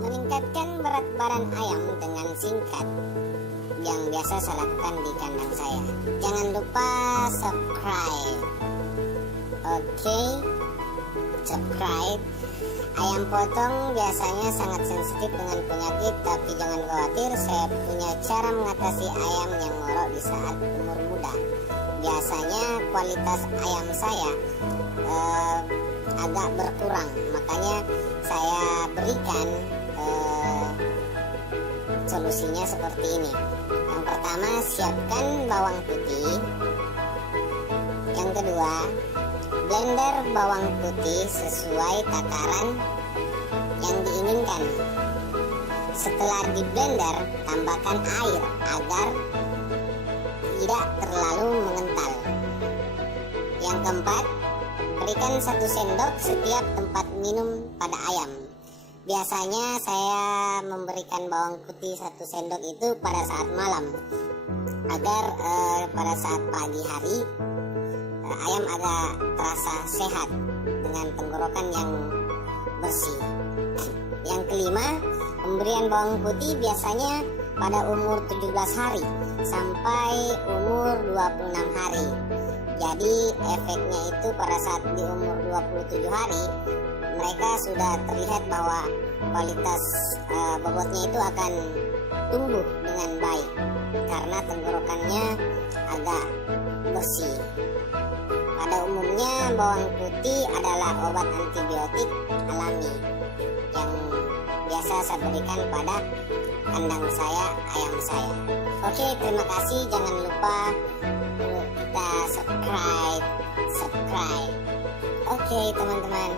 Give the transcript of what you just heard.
Meningkatkan berat badan ayam dengan singkat yang biasa saya lakukan di kandang saya. Jangan lupa subscribe. Oke, subscribe. Ayam potong biasanya sangat sensitif dengan penyakit, tapi jangan khawatir, saya punya cara mengatasi ayam yang ngorok di saat umur muda. Biasanya kualitas ayam saya agak berkurang, makanya saya berikan solusinya seperti ini. Yang pertama, siapkan bawang putih. Yang kedua, blender bawang putih sesuai takaran yang diinginkan. Setelah di blender, tambahkan air agar tidak terlalu mengental. Yang keempat, berikan 1 sendok setiap tempat minum pada ayam. Biasanya saya memberikan bawang putih 1 sendok itu pada saat malam, agar pada saat pagi hari ayam agak terasa sehat dengan tenggorokan yang bersih. Yang kelima, pemberian bawang putih biasanya pada umur 17 hari sampai umur 26 hari. Jadi efeknya itu pada saat di umur 27 hari mereka sudah terlihat bahwa kualitas bobotnya itu akan tumbuh dengan baik karena tenggorokannya agak bersih. Pada umumnya bawang putih adalah obat antibiotik alami yang biasa saya berikan pada kandang saya, ayam saya. Oke, terima kasih. Jangan lupa kita subscribe. Oke, teman-teman.